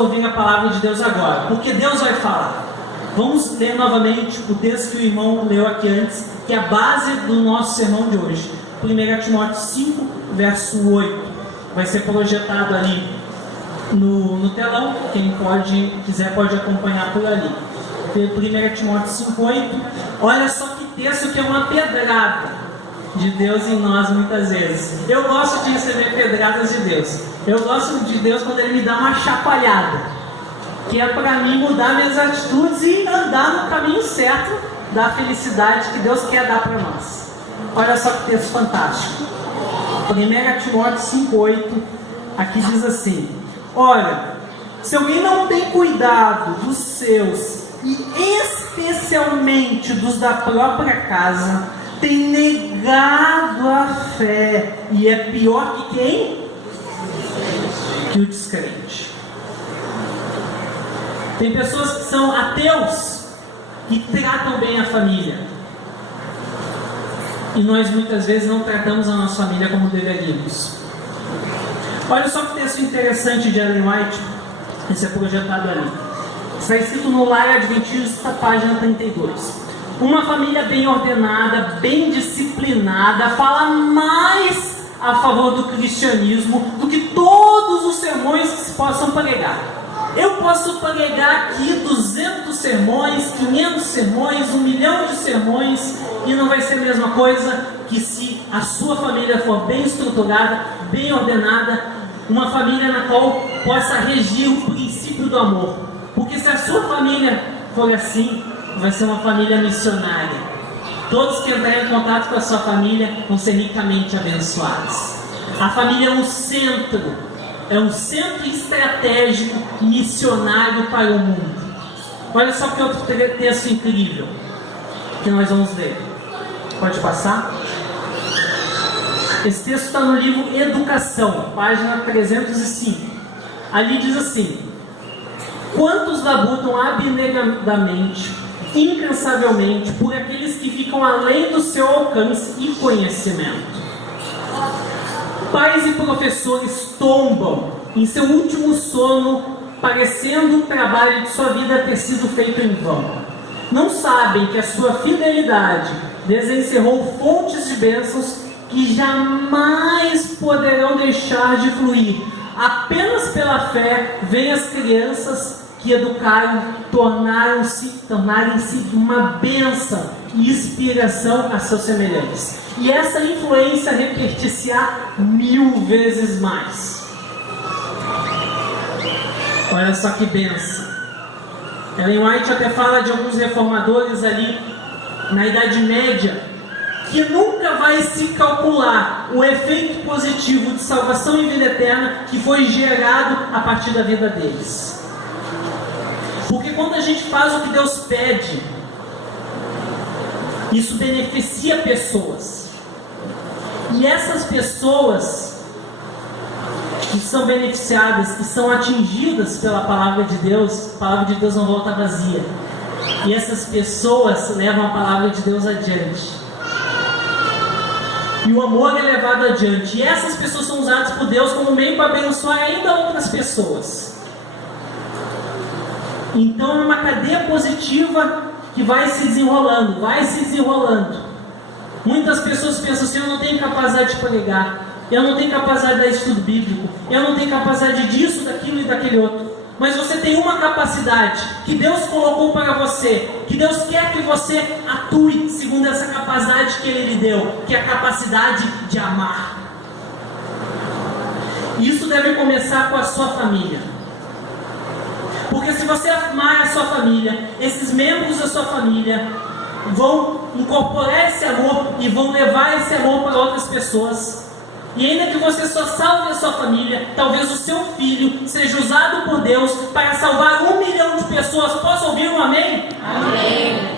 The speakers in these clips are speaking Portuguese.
ouvir a palavra de Deus agora, porque Deus vai falar. Vamos ler novamente o texto que o irmão leu aqui antes, que é a base do nosso sermão de hoje. 1 Timóteo 5, verso 8. Vai ser projetado ali no telão. Quem quiser pode acompanhar por ali. 1 Timóteo 5, 8. Olha só que texto que é uma pedrada de Deus em nós muitas vezes. Eu gosto de receber pedradas de Deus. Eu gosto de Deus quando Ele me dá uma chacoalhada, que é para mim mudar minhas atitudes e andar no caminho certo da felicidade que Deus quer dar para nós. Olha só que texto fantástico. 1 Timóteo 5,8, aqui diz assim: olha, se alguém não tem cuidado dos seus, e especialmente dos da própria casa, tem negado a fé, e é pior que quem? Que o descrente. Tem pessoas que são ateus e tratam bem a família, e nós muitas vezes não tratamos a nossa família como deveríamos. Olha só que texto interessante de Ellen White. Esse é projetado ali. Está escrito no Lar Adventista, página 32. Uma família bem ordenada, bem disciplinada, fala mais a favor do cristianismo do que todos os sermões que se possam pregar. Eu posso pregar aqui 200 sermões, 500 sermões, 1 milhão de sermões, e não vai ser a mesma coisa que se a sua família for bem estruturada, bem ordenada, uma família na qual possa regir o princípio do amor. Porque se a sua família for assim, vai ser uma família missionária. Todos que entrarem em contato com a sua família vão ser ricamente abençoados. A família é um centro estratégico missionário para o mundo. Olha só que outro texto incrível que nós vamos ler. Pode passar? Esse texto está no livro Educação, página 305. Ali diz assim: quantos labutam abnegadamente, incansavelmente, por aqueles que ficam além do seu alcance e conhecimento. Pais e professores tombam em seu último sono, parecendo o trabalho de sua vida ter sido feito em vão. Não sabem que a sua fidelidade desencerrou fontes de bênçãos que jamais poderão deixar de fluir. Apenas pela fé vêm as crianças que educaram tornarem-se uma bênção e inspiração a seus semelhantes. E essa influência repetir-se-á 1000 vezes mais. Olha só que bênção. Ellen White até fala de alguns reformadores ali na Idade Média, que nunca vai se calcular o efeito positivo de salvação e vida eterna que foi gerado a partir da vida deles. Porque quando a gente faz o que Deus pede, isso beneficia pessoas. E essas pessoas que são beneficiadas, que são atingidas pela palavra de Deus, a palavra de Deus não volta vazia. E essas pessoas levam a palavra de Deus adiante. E o amor é levado adiante. E essas pessoas são usadas por Deus como meio para abençoar ainda outras pessoas. Então é uma cadeia positiva que vai se desenrolando, Muitas pessoas pensam assim: eu não tenho capacidade de pregar, eu não tenho capacidade de dar estudo bíblico, eu não tenho capacidade disso, daquilo e daquele outro. Mas você tem uma capacidade que Deus colocou para você, que Deus quer que você atue segundo essa capacidade que Ele lhe deu, que é a capacidade de amar. Isso deve começar com a sua família. Porque se você amar a sua família, esses membros da sua família vão incorporar esse amor e vão levar esse amor para outras pessoas. E ainda que você só salve a sua família, talvez o seu filho seja usado por Deus para salvar 1 milhão de pessoas. Posso ouvir um amém? Amém.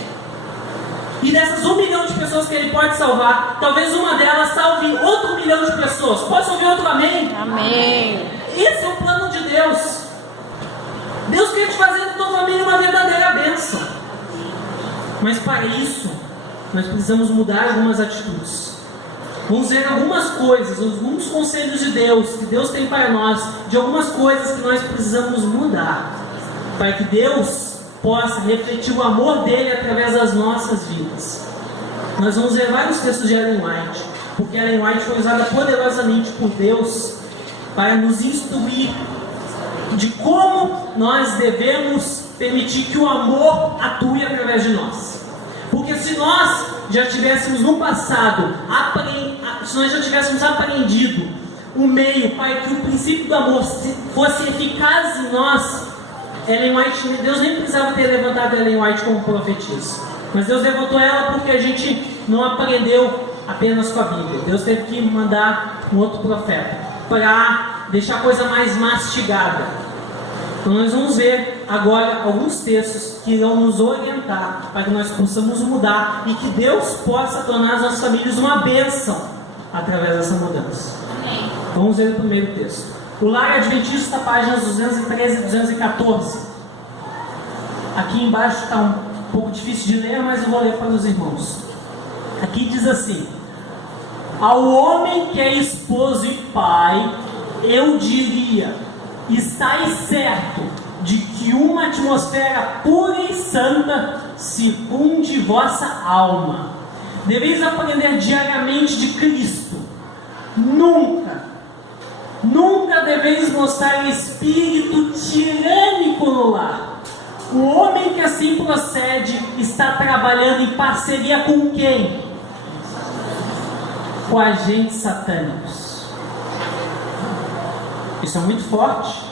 E dessas 1 milhão de pessoas que Ele pode salvar, talvez uma delas salve outro 1 milhão de pessoas. Posso ouvir outro amém? Amém. Esse é o plano de Deus. Deus quer te fazer da tua família uma verdadeira bênção. Mas para isso, nós precisamos mudar algumas atitudes. Vamos ver algumas coisas, alguns conselhos de Deus, que Deus tem para nós, de algumas coisas que nós precisamos mudar, para que Deus possa refletir o amor dele através das nossas vidas. Nós vamos ver vários textos de Ellen White, porque Ellen White foi usada poderosamente por Deus para nos instruir de como nós devemos permitir que o amor atue através de nós. Porque se nós já tivéssemos no passado, se nós já tivéssemos aprendido o meio para que o princípio do amor fosse eficaz em nós, Ellen White, Deus nem precisava ter levantado Ellen White como profetisa. Mas Deus levantou ela porque a gente não aprendeu apenas com a Bíblia. Deus teve que mandar um outro profeta para deixar a coisa mais mastigada. Então nós vamos ver agora alguns textos que irão nos orientar para que nós possamos mudar e que Deus possa tornar as nossas famílias uma bênção através dessa mudança. Amém. Vamos ver o primeiro texto. O Lar Adventista, páginas 213 e 214. Aqui embaixo está um pouco difícil de ler, mas eu vou ler para os irmãos. Aqui diz assim: ao homem que é esposo e pai, eu diria: estais certo de que uma atmosfera pura e santa circunde vossa alma. Deveis aprender diariamente de Cristo. Nunca deveis mostrar espírito tirânico no lar. O homem que assim procede está trabalhando em parceria com quem? Com agentes satânicos. Isso é muito forte.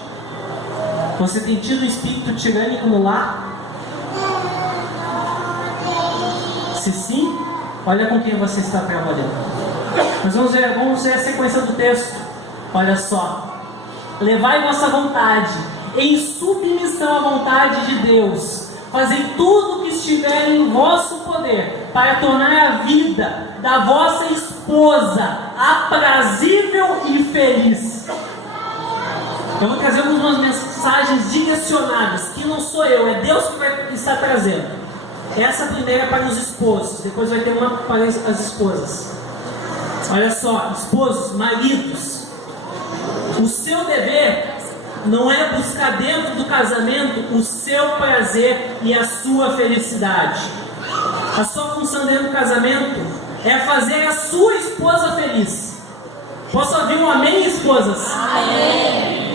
Você tem tido um espírito tirânico no lar? Se sim, olha com quem você está trabalhando. Mas vamos ver a sequência do texto. Olha só: levai vossa vontade em submissão à vontade de Deus, fazei tudo o que estiver em vosso poder para tornar a vida da vossa esposa aprazível e feliz. Eu vou trazer algumas mensagens direcionadas, que não sou eu, é Deus que vai estar trazendo. Essa primeira é para os esposos, depois vai ter uma para as esposas. Olha só, esposos, maridos, o seu dever não é buscar dentro do casamento o seu prazer e a sua felicidade. A sua função dentro do casamento é fazer a sua esposa feliz. Posso ouvir um amém, esposas? Amém.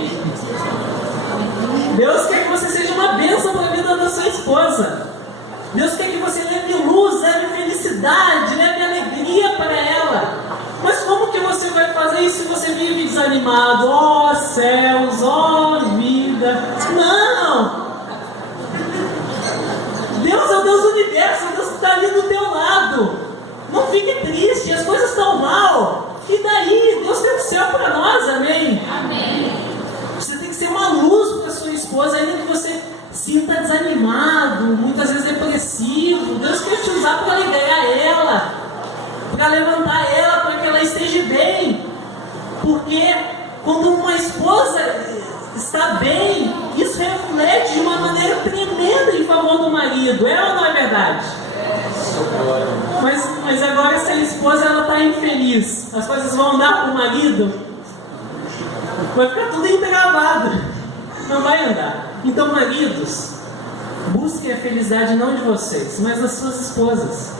Deus quer que você seja uma bênção para a vida da sua esposa. Deus quer que você leve luz, leve felicidade, leve alegria para ela. Mas como que você vai fazer isso se você vive desanimado? Oh céus, oh vida. Não! Deus é o Deus do universo, Deus está ali do teu lado. Não fique triste, as coisas estão mal. E daí? Deus tem o céu para nós, amém? Amém. Você tem que ser uma luz para a sua esposa, ainda que você sinta desanimado, muitas vezes depressivo. Deus quer te usar para alegrar ela, para levantar ela, para que ela esteja bem. Porque quando uma esposa está bem, isso reflete de uma maneira tremenda em favor do marido. É ou não é verdade? Mas agora, se a esposa está infeliz, as coisas vão andar para o marido, vai ficar tudo entravado, não vai andar. Então, maridos, busquem a felicidade não de vocês, mas das suas esposas.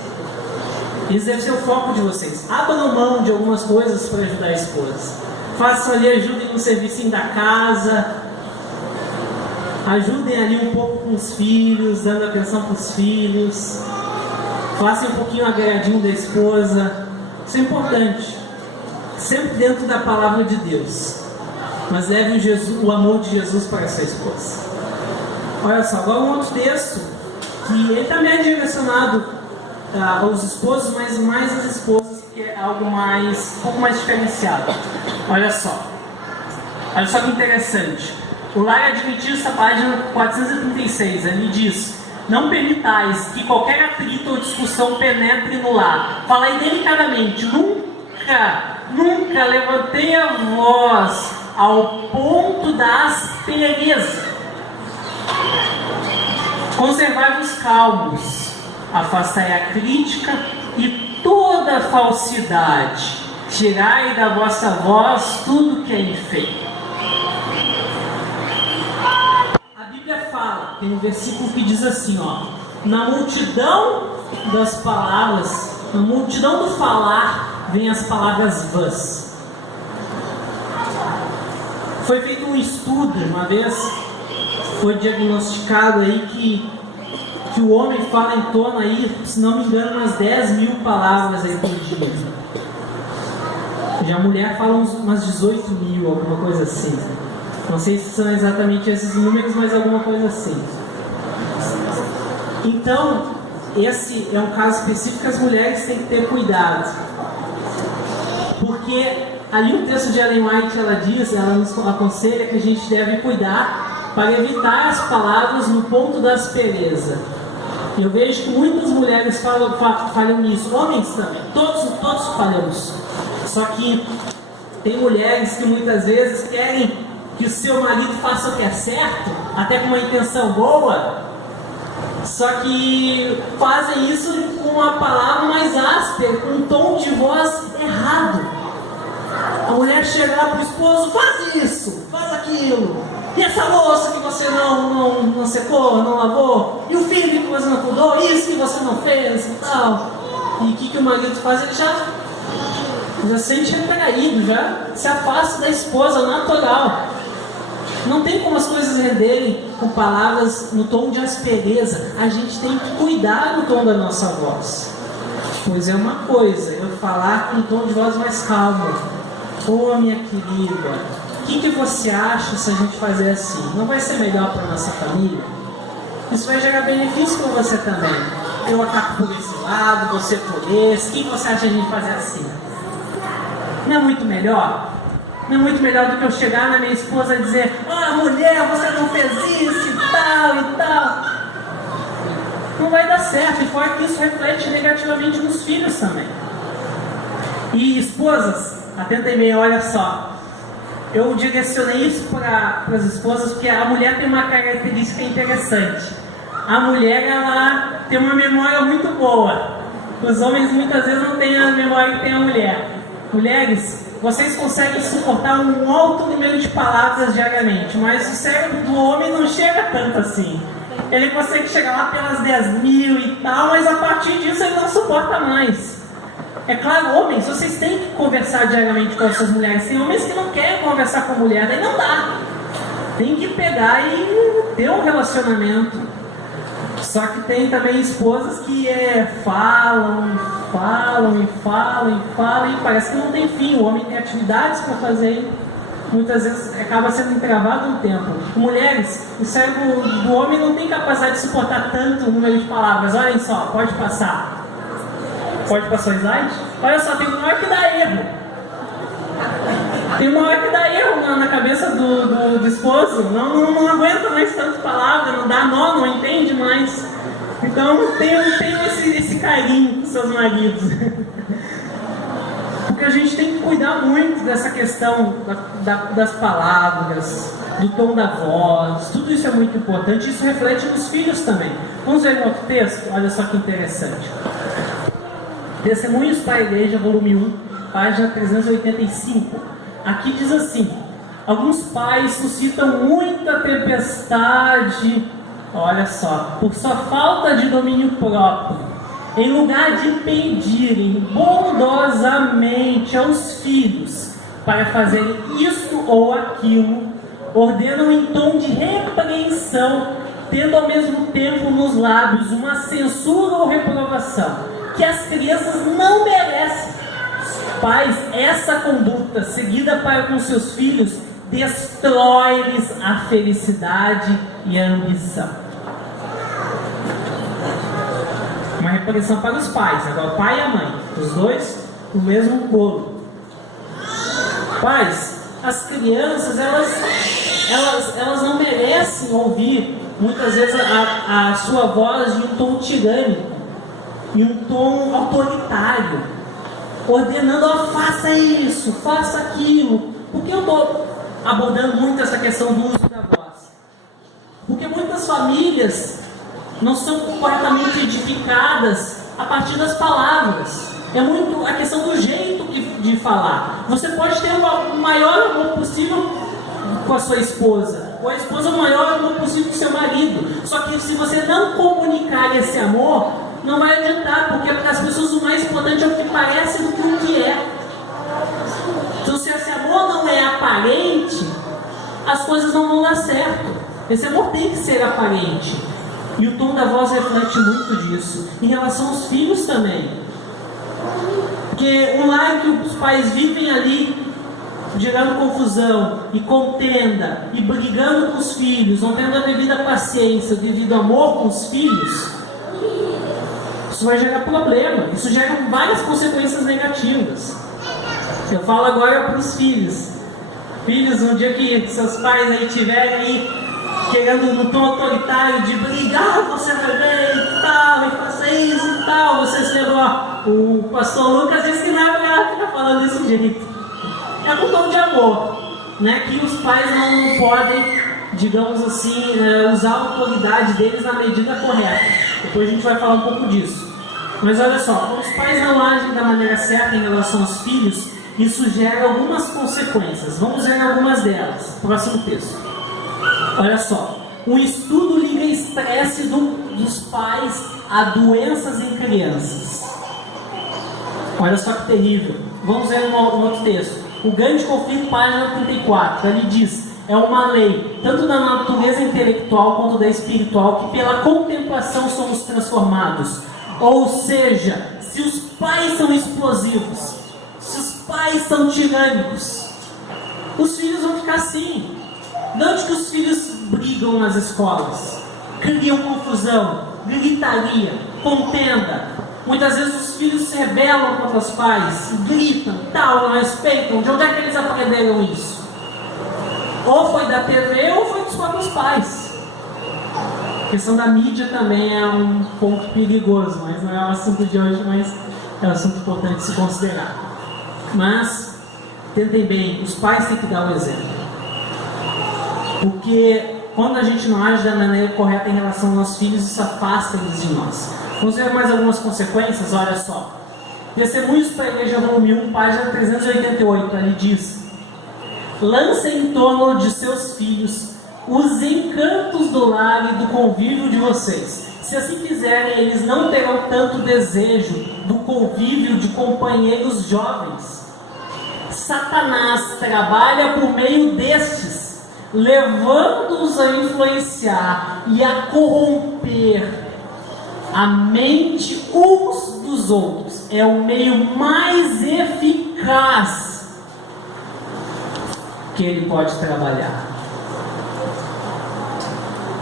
Isso deve ser o foco de vocês. Abram mão de algumas coisas para ajudar a esposa. Façam ali, ajudem no serviço da casa, ajudem ali um pouco com os filhos, dando atenção para os filhos. Façam um pouquinho o agradinho da esposa. Isso é importante. Sempre dentro da palavra de Deus. Mas leve o amor de Jesus para a sua esposa. Olha só, agora um outro texto que ele também é direcionado aos esposos, mas mais às esposas, que é algo um pouco mais diferenciado. Olha só que interessante. O Lar Adventista, página 436, ele diz: não permitais que qualquer atrito ou discussão penetre no lar. Falai delicadamente, nunca levantei a voz ao ponto da aspereza. Conservai-vos calmos, afastai a crítica e toda falsidade. tirai da vossa voz tudo que é enfeito. A Bíblia fala, tem um versículo que diz assim, ó: na multidão das palavras, na multidão do falar, vem as palavras vãs. Foi feito um estudo, uma vez foi diagnosticado aí que o homem fala em torno aí, se não me engano, umas 10.000 palavras aí por dia. Já a mulher fala umas 18.000, alguma coisa assim. Não sei se são exatamente esses números, mas alguma coisa assim. Então, esse é um caso específico que as mulheres têm que ter cuidado. Porque ali o texto de Ellen White, ela nos aconselha que a gente deve cuidar para evitar as palavras no ponto da aspereza. Eu vejo que muitas mulheres falham nisso, homens também, todos falhamos. Só que tem mulheres que muitas vezes querem que o seu marido faça o que é certo, até com uma intenção boa, só que fazem isso com uma palavra mais áspera, com um tom de voz errado. A mulher chega lá para o esposo: faz isso, faz aquilo, e essa louça que você não secou, não lavou, e o filho que você não cuidou, isso que você não fez e tal. E o que o marido faz? Ele já se sente retraído, já se afasta da esposa, natural. Não tem como as coisas renderem com palavras no tom de aspereza. A gente tem que cuidar do tom da nossa voz. Pois é uma coisa eu falar com um tom de voz mais calmo: ô minha querida, o que você acha se a gente fazer assim? Não vai ser melhor para a nossa família? Isso vai gerar benefício para você também. Eu ataco por esse lado, você por esse. O que você acha de a gente fazer assim? Não é muito melhor? Não é muito melhor do que eu chegar na minha esposa e dizer: mulher, você não fez isso e tal. Não vai dar certo. E fora que isso reflete negativamente nos filhos também. E esposas, atentem bem, olha só. Eu direcionei isso para as esposas porque a mulher tem uma característica interessante. A mulher, ela tem uma memória muito boa. Os homens muitas vezes não têm a memória que tem a mulher. Mulheres, vocês conseguem suportar um alto número de palavras diariamente, mas o cérebro do homem não chega tanto assim. Ele consegue chegar lá pelas 10.000 e tal, mas a partir disso ele não suporta mais. É claro, homens, vocês têm que conversar diariamente com as suas mulheres. Tem homens que não querem conversar com a mulher, daí não dá. Tem que pegar e ter um relacionamento. Só que tem também esposas que falam e parece que não tem fim. O homem tem atividades para fazer, muitas vezes acaba sendo entravado no tempo. Mulheres, o cérebro do homem não tem capacidade de suportar tanto número de palavras. Olhem só, pode passar o slide? Olha só, tem uma hora que dá erro. Tem uma hora que dá erro na cabeça do esposo. Não aguenta mais tantas palavras, não dá nó, não entende mais. Então tenham esse carinho com seus maridos. Porque a gente tem que cuidar muito dessa questão das palavras, do tom da voz. Tudo isso é muito importante. Isso reflete nos filhos também. Vamos ver no outro texto? Olha só que interessante. Testemunhos para a Igreja, volume 1, página 385. Aqui diz assim: alguns pais suscitam muita tempestade, olha só, por sua falta de domínio próprio. Em lugar de pedirem bondosamente aos filhos para fazerem isto ou aquilo, ordenam em tom de repreensão, tendo ao mesmo tempo nos lábios uma censura ou reprovação que as crianças não merecem. Pais, essa conduta seguida para com seus filhos destrói-lhes a felicidade e a ambição. Uma repreensão para os pais, agora o pai e a mãe, os dois o mesmo bolo. Pais, as crianças elas não merecem ouvir muitas vezes a sua voz de um tom tirânico e um tom autoritário, ordenando: faça isso, faça aquilo. Por que eu estou abordando muito essa questão do uso da voz? Porque muitas famílias não são corretamente edificadas a partir das palavras. É muito a questão do jeito que de falar. Você pode ter o maior amor possível com a sua esposa, ou a esposa o maior amor possível com o seu marido. Só que se você não comunicar esse amor, não vai adiantar, porque para as pessoas o mais importante é o que parece do que o que é. Então, se esse amor não é aparente, as coisas não vão dar certo. Esse amor tem que ser aparente. E o tom da voz reflete muito disso. Em relação aos filhos também. Porque um lar que os pais vivem ali, gerando confusão e contenda, e brigando com os filhos, não tendo a devida paciência, o devido amor com os filhos, isso vai gerar problema. Isso gera várias consequências negativas. Eu falo agora para os filhos. Filhos, um dia que seus pais aí tiverem aí querendo no tom autoritário de brigar, você vai ver e tal, e faça isso e tal, vocês lembram, o pastor Lucas disse que não é para ficar falando desse jeito. É um tom de amor, né? Que os pais não podem, digamos assim, usar a autoridade deles na medida correta. Depois a gente vai falar um pouco disso. Mas olha só, quando os pais não agem da maneira certa em relação aos filhos, isso gera algumas consequências. Vamos ver algumas delas. Próximo texto. Olha só. Um estudo liga estresse dos pais a doenças em crianças. Olha só que terrível. Vamos ver um outro texto. O Grande Conflito, página 34. Ele diz: é uma lei, tanto da natureza intelectual quanto da espiritual, que pela contemplação somos transformados. Ou seja, se os pais são explosivos, se os pais são tirânicos, os filhos vão ficar assim. De onde que os filhos brigam nas escolas? Criam confusão, gritaria, contenda. Muitas vezes os filhos se rebelam contra os pais, gritam, tal, não respeitam. De onde é que eles aprenderam isso? Ou foi da TV ou foi dos próprios pais. A questão da mídia também é um ponto perigoso, mas não é o assunto de hoje, mas é um assunto importante se considerar. Mas, tentem bem, os pais têm que dar o exemplo. Porque quando a gente não age da maneira correta em relação aos nossos filhos, isso afasta eles de nós. Vamos ver mais algumas consequências, olha só. Testemunhos para a Igreja, volume 1, página 388, ele diz: lancem em torno de seus filhos os encantos do lar e do convívio de vocês. Se assim fizerem, eles não terão tanto desejo do convívio de companheiros jovens. Satanás trabalha por meio destes, levando-os a influenciar e a corromper a mente uns dos outros. É o meio mais eficaz que ele pode trabalhar.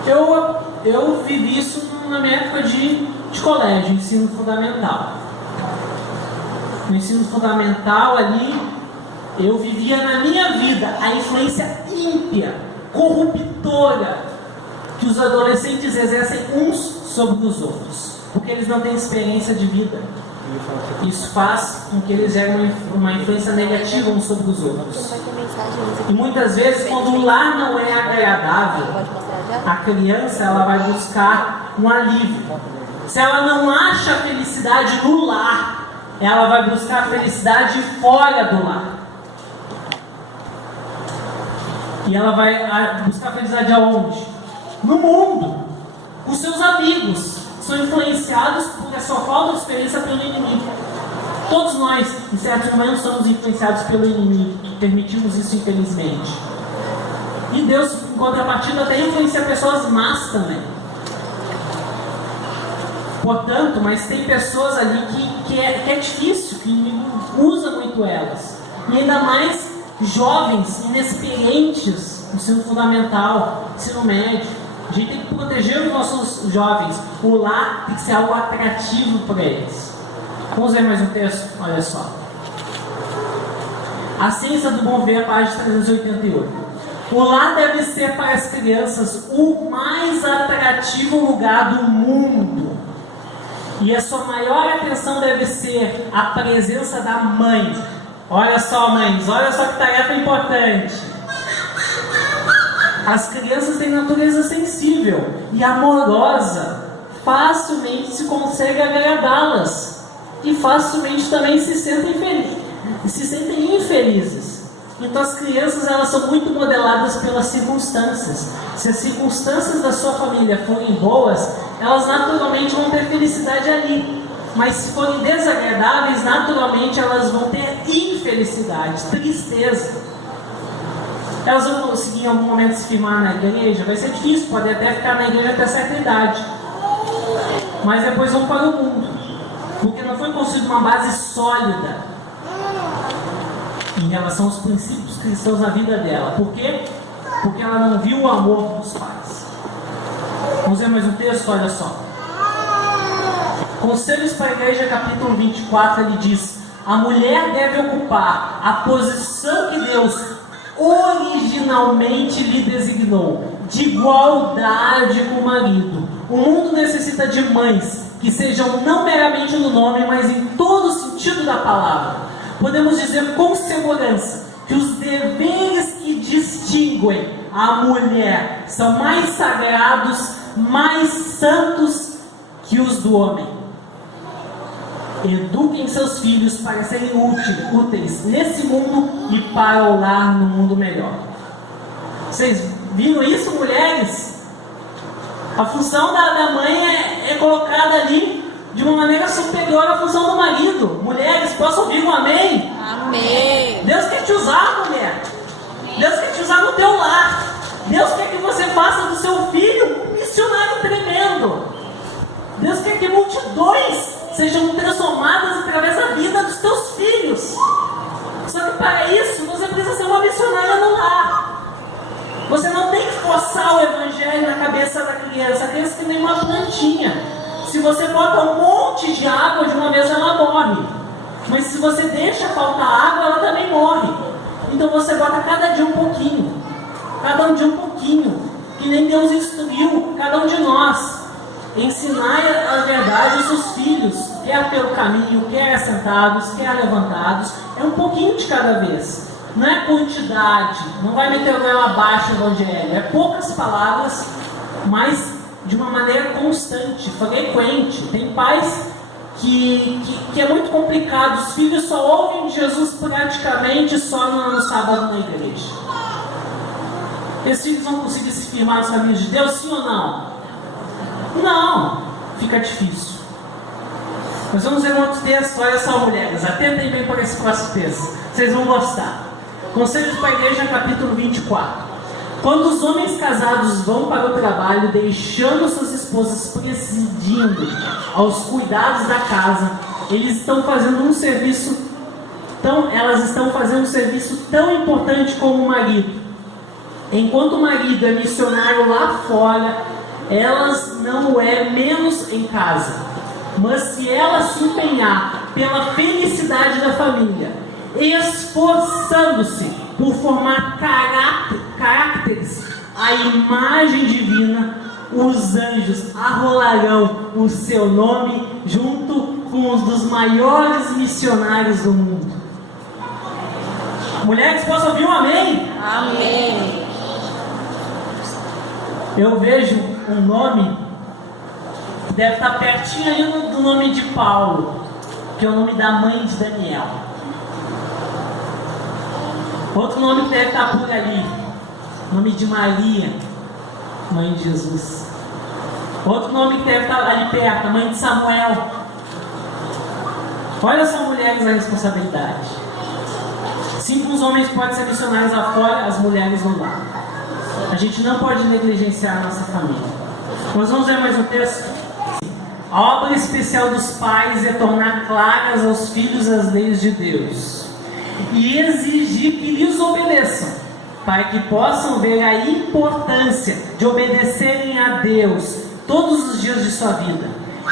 Eu vivi isso na minha época de colégio, ensino fundamental. No ensino fundamental ali, eu vivia na minha vida a influência ímpia, corruptora, que os adolescentes exercem uns sobre os outros, porque eles não têm experiência de vida. Isso faz com que eles gerem uma influência negativa uns sobre os outros. E muitas vezes, quando o lar não é agradável, a criança ela vai buscar um alívio. Se ela não acha a felicidade no lar, ela vai buscar a felicidade fora do lar. E ela vai buscar a felicidade aonde? No mundo, com seus amigos. São influenciados por sua falta de experiência pelo inimigo. Todos nós, em certos momentos, somos influenciados pelo inimigo. Permitimos isso, infelizmente. E Deus, em contrapartida, até influencia pessoas más também. Portanto, mas tem pessoas ali que é difícil, que o inimigo usa muito elas. E ainda mais jovens, inexperientes no ensino fundamental, ensino médio. A gente tem que proteger os nossos jovens. O lar tem que ser algo atrativo para eles. Vamos ver mais um texto? Olha só. A Ciência do Bom Ver, página 388. O lar deve ser para as crianças o mais atrativo lugar do mundo. E a sua maior atenção deve ser a presença da mãe. Olha só, mães, olha só que tarefa importante. As crianças têm natureza sensível e amorosa. Facilmente se consegue agradá-las. E facilmente também se sentem e se sentem infelizes. Então as crianças, elas são muito modeladas pelas circunstâncias. Se as circunstâncias da sua família forem boas, elas naturalmente vão ter felicidade ali. Mas se forem desagradáveis, naturalmente elas vão ter infelicidade, tristeza. Elas vão conseguir em algum momento se firmar na igreja, vai ser difícil, podem até ficar na igreja até certa idade. Mas depois vão para o mundo, porque não foi construída uma base sólida em relação aos princípios cristãos na vida dela. Por quê? Porque ela não viu o amor dos pais. Vamos ver mais um texto, olha só. Conselhos para a Igreja, capítulo 24, ele diz: a mulher deve ocupar a posição que Deus originalmente lhe designou, de igualdade com o marido. O mundo necessita de mães que sejam não meramente no nome, mas em todo o sentido da palavra. Podemos dizer com segurança que os deveres que distinguem a mulher são mais sagrados, mais santos que os do homem. Eduquem seus filhos para serem úteis nesse mundo e para o lar no mundo melhor. Vocês viram isso, mulheres? A função da mãe é colocada ali de uma maneira superior à função do marido. Mulheres, posso ouvir um amém? Amém. Deus quer te usar, mulher. Deus quer te usar no teu lar. Deus quer que você faça do seu filho um missionário tremendo. Deus quer que multidões sejam transformadas através da vida dos teus filhos. Só que para isso, você precisa ser uma missionária no lar. Você não tem que forçar o evangelho na cabeça da criança. A criança que nem uma plantinha. Se você bota um monte de água de uma vez, ela morre. Mas se você deixa faltar água, ela também morre. Então você bota cada dia um pouquinho. Cada um dia um pouquinho. Que nem Deus instruiu cada um de nós. Ensinar a verdade aos seus filhos, quer pelo caminho, quer sentados, quer levantados. É um pouquinho de cada vez. Não é quantidade, não vai meter o goela abaixo o evangelho. É poucas palavras, mas de uma maneira constante, frequente. Tem pais que é muito complicado. Os filhos só ouvem de Jesus praticamente só no sábado na igreja. Esses filhos vão conseguir se firmar nos caminhos de Deus, sim ou não? Não, fica difícil. Nós vamos ver um outro texto. Olha só, mulheres, atentem bem para esse próximo texto, vocês vão gostar. Conselhos para a Igreja, capítulo 24. Quando os homens casados vão para o trabalho, deixando suas esposas presidindo aos cuidados da casa, elas estão fazendo um serviço tão importante como o marido. Enquanto o marido é missionário lá fora, elas não o é menos em casa. Mas se ela se empenhar pela felicidade da família, esforçando-se por formar caracteres à imagem divina, os anjos arrolarão o seu nome junto com os dos maiores missionários do mundo. Mulheres, posso ouvir um amém? Amém. Eu vejo um nome que deve estar pertinho ali do nome de Paulo, que é o nome da mãe de Daniel. Outro nome que deve estar por ali, o nome de Maria, mãe de Jesus. Outro nome que deve estar ali perto, a mãe de Samuel. Olha só, mulheres, a responsabilidade. Assim como os homens podem ser missionários lá fora, as mulheres não dá. A gente não pode negligenciar a nossa família. Nós vamos ver mais um texto. A obra especial dos pais é tornar claras aos filhos as leis de Deus e exigir que lhes obedeçam, para que possam ver a importância de obedecerem a Deus todos os dias de sua vida.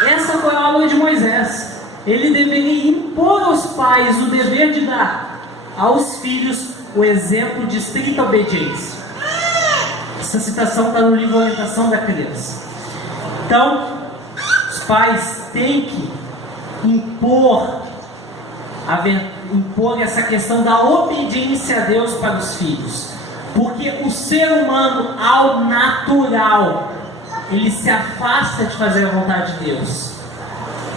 Essa foi a obra de Moisés. Ele deveria impor aos pais o dever de dar aos filhos o exemplo de estrita obediência. Essa citação está no livro Orientação da Criança. Então, os pais têm que impor essa questão da obediência a Deus para os filhos. Porque o ser humano, ao natural, ele se afasta de fazer a vontade de Deus.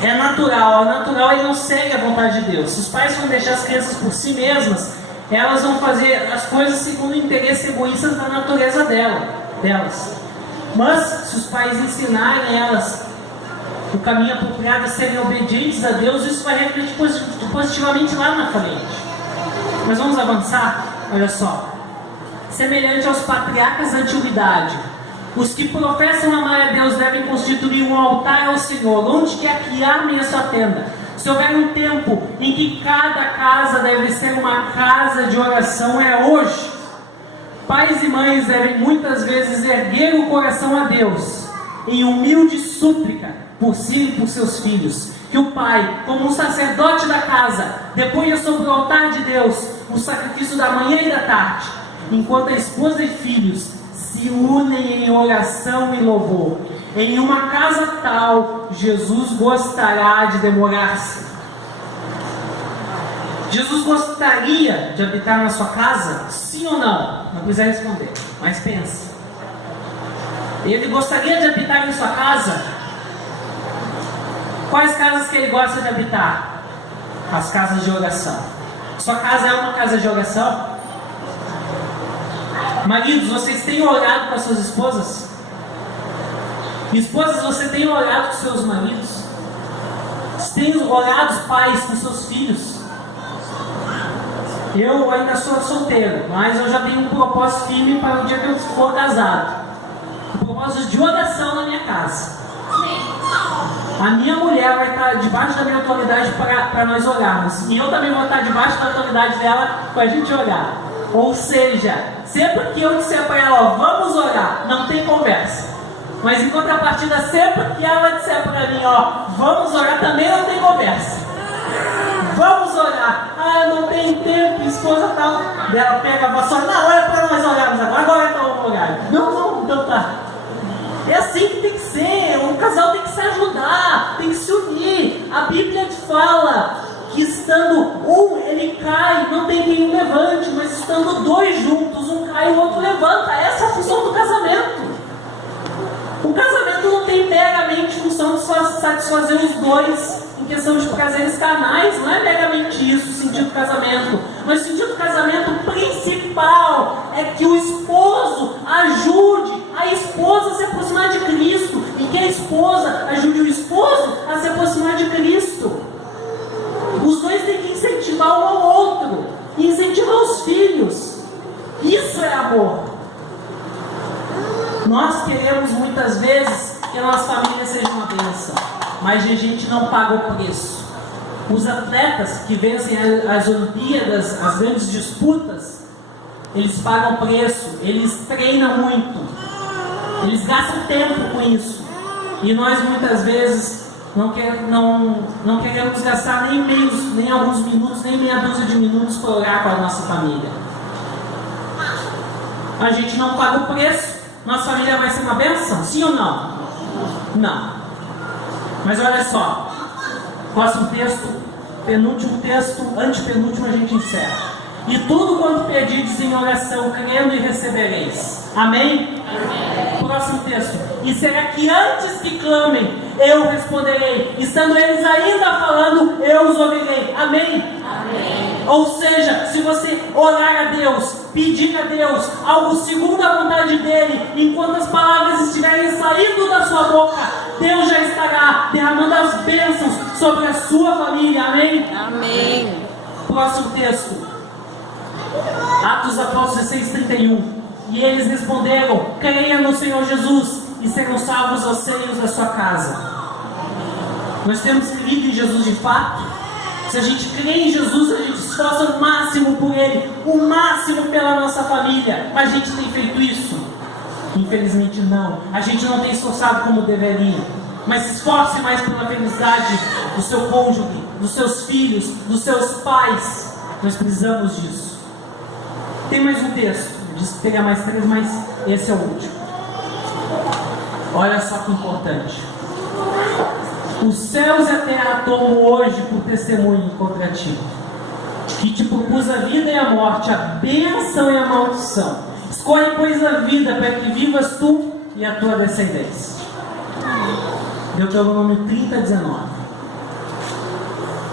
é natural. O natural ele não segue a vontade de Deus. Se os pais vão deixar as crianças por si mesmas, elas vão fazer as coisas segundo o interesse egoísta da natureza delas. Mas se os pais ensinarem elas o caminho apropriado a serem obedientes a Deus, isso vai refletir positivamente lá na frente. Mas vamos avançar? Olha só. Semelhante aos patriarcas da antiguidade, os que professam amar a Deus devem constituir um altar ao Senhor, onde quer que armem a sua tenda. Se houver um tempo em que cada casa deve ser uma casa de oração, é hoje. Pais e mães devem muitas vezes erguer o coração a Deus, em humilde súplica por si e por seus filhos. Que o pai, como um sacerdote da casa, deponha sobre o altar de Deus o sacrifício da manhã e da tarde, enquanto a esposa e filhos se unem em oração e louvor. Em uma casa tal, Jesus gostará de demorar-se. Jesus gostaria de habitar na sua casa? Sim ou não? Não precisa responder, mas pensa. Ele gostaria de habitar em sua casa? Quais casas que ele gosta de habitar? As casas de oração. Sua casa é uma casa de oração? Maridos, vocês têm orado com as suas esposas? Esposas, você tem orado com seus maridos? Você tem orado, pais, com seus filhos? Eu ainda sou solteiro, mas eu já tenho um propósito firme para o dia que eu for casado. Um propósito de oração na minha casa. A minha mulher vai estar debaixo da minha autoridade para nós orarmos. E eu também vou estar debaixo da autoridade dela para a gente orar. Ou seja, sempre que eu disser para ela, ó, vamos orar, não tem conversa. Mas em contrapartida, sempre que ela disser para mim, ó, vamos orar, também não tem conversa. Vamos orar. Ah, não tem tempo, esposa tal. Ela pega a vassoura, não, olha para nós orarmos agora então vamos orar. Não, então tá. É assim que tem que ser. Um casal tem que se ajudar, tem que se unir. A Bíblia fala que estando um, ele cai, não tem quem o levante, mas estando dois juntos, um cai e o outro levanta. Essa é a função do casamento. O casamento não tem meramente função de satisfazer os dois em questão de prazeres carnais, não é meramente isso o sentido do casamento. Mas o sentido do casamento principal é que o esposo ajude a esposa a se aproximar de Cristo e que a esposa ajude o esposo a se aproximar de Cristo. Os dois têm que incentivar um ao outro e incentivar os filhos. Isso é amor. Nós queremos muitas vezes que a nossa família seja uma bênção, mas a gente não paga o preço. Os atletas que vencem as Olimpíadas, as grandes disputas, eles pagam preço, eles treinam muito, eles gastam tempo com isso. E nós muitas vezes não queremos gastar nem alguns minutos, nem meia dúzia de minutos para orar com a nossa família. A gente não paga o preço. Nossa família vai ser uma bênção? Sim ou não? Não. Mas olha só. Próximo texto, penúltimo texto, antepenúltimo a gente encerra. E tudo quanto pedides em oração, crendo e recebereis. Amém? Amém. Próximo texto. E será que antes que clamem, eu responderei. Estando eles ainda falando, eu os ouvirei. Amém? Amém. Ou seja, se você orar a Deus, pedir a Deus algo segundo a vontade dEle, enquanto as palavras estiverem saindo da sua boca, Deus já estará derramando as bênçãos sobre a sua família. Amém? Amém. Próximo texto. Atos Apóstolos 16:31. E eles responderam: creia no Senhor Jesus e serão salvos você e os da sua casa. Nós temos crido em Jesus de fato. Se a gente crê em Jesus, a gente esforça o máximo por Ele, o máximo pela nossa família. A gente tem feito isso? Infelizmente não. A gente não tem esforçado como deveria. Mas se esforce mais pela felicidade do seu cônjuge, dos seus filhos, dos seus pais. Nós precisamos disso. Tem mais um texto. Eu disse que teria mais três, mas esse é o último. Olha só que importante. Os céus e a terra tomam hoje por testemunho contra ti, que te propus a vida e a morte, a bênção e a maldição. Escolhe, pois, a vida para que vivas tu e a tua descendência. Deuteronômio 30:19.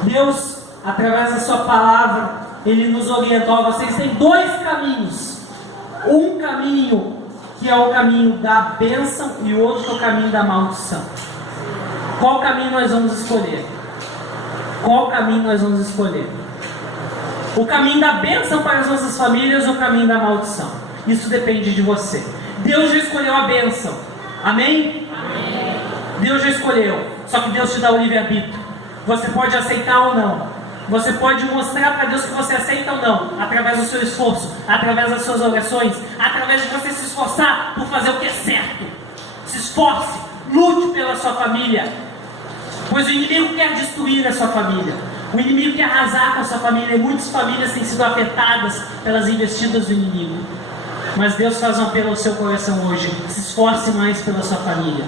Deus, através da sua palavra, Ele nos orientou. Vocês têm dois caminhos. Um caminho que é o caminho da bênção e o outro que é o caminho da maldição. Qual caminho nós vamos escolher? Qual caminho nós vamos escolher? O caminho da bênção para as nossas famílias ou o caminho da maldição? Isso depende de você. Deus já escolheu a bênção. Amém? Amém. Deus já escolheu. Só que Deus te dá o livre-arbítrio. Você pode aceitar ou não. Você pode mostrar para Deus que você aceita ou não, através do seu esforço, através das suas orações, através de você se esforçar por fazer o que é certo. Se esforce, lute pela sua família, pois o inimigo quer destruir a sua família. O inimigo quer arrasar com a sua família, e muitas famílias têm sido afetadas pelas investidas do inimigo. Mas Deus faz um apelo ao seu coração hoje: se esforce mais pela sua família.